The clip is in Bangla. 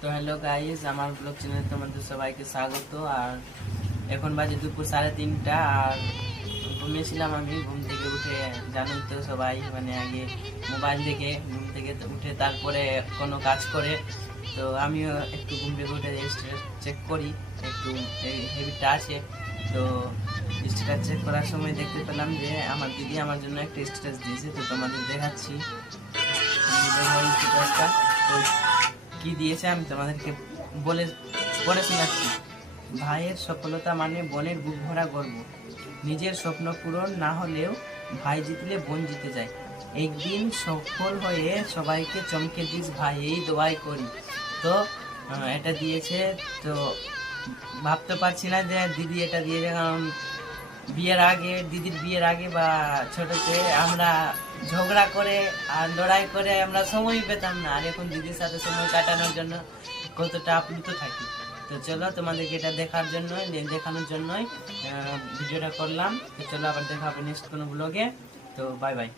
তো হ্যালো গাইস, আমার ব্লগ চ্যানেলে তোমাদের সবাইকে স্বাগত। আর এখন বাজে দুপুর 3:30 আর ঘুমিয়েছিলাম। আমি ঘুম থেকে উঠে, জানোই তো সবাই, মানে আগে মোবাইল দেখে ঘুম থেকে উঠে তারপরে কোনো কাজ করে। তো আমিও একটু ঘুম থেকে উঠে স্ট্যাটাস চেক করি, একটু এই হ্যাবিটটা আছে। তো স্ট্যাটাস চেক করার সময় দেখতে পেলাম যে আমার দিদি আমার জন্য একটা স্ট্যাটাস দিয়েছে। তো তোমাদের দেখাচ্ছি স্ট্যাটাসটা। তো কি দিয়েছে আমি তোমাদেরকে বলে পড়ে শোনাচ্ছি। ভাইয়ের সফলতা মানে বোনের বুক ভরা গর্ব। নিজের স্বপ্ন পূরণ না হলেও ভাই জিতলে বোন জিতে যায়। একদিন সফল হয়ে সবাইকে চমকে দিস ভাই, এই দোয়াই করি। তো এটা দিয়েছে। তো ভাবতে পারছি না যে দিদি এটা দিয়েছে, কারণ দিদির বিয়ের আগে বা ছোটতে আমরা ঝগড়া করে আর লড়াই করে আমরা সময় পেতাম না, আর এখন দিদির সাথে সময় কাটানোর জন্য কতটা আপ্লুত থাকি। তো চলো, তোমাদেরকে এটা দেখানোর জন্যই ভিডিওটা করলাম। তো চলো, আবার দেখা হবে নেক্সট কোনো ব্লগে। তো বাই বাই।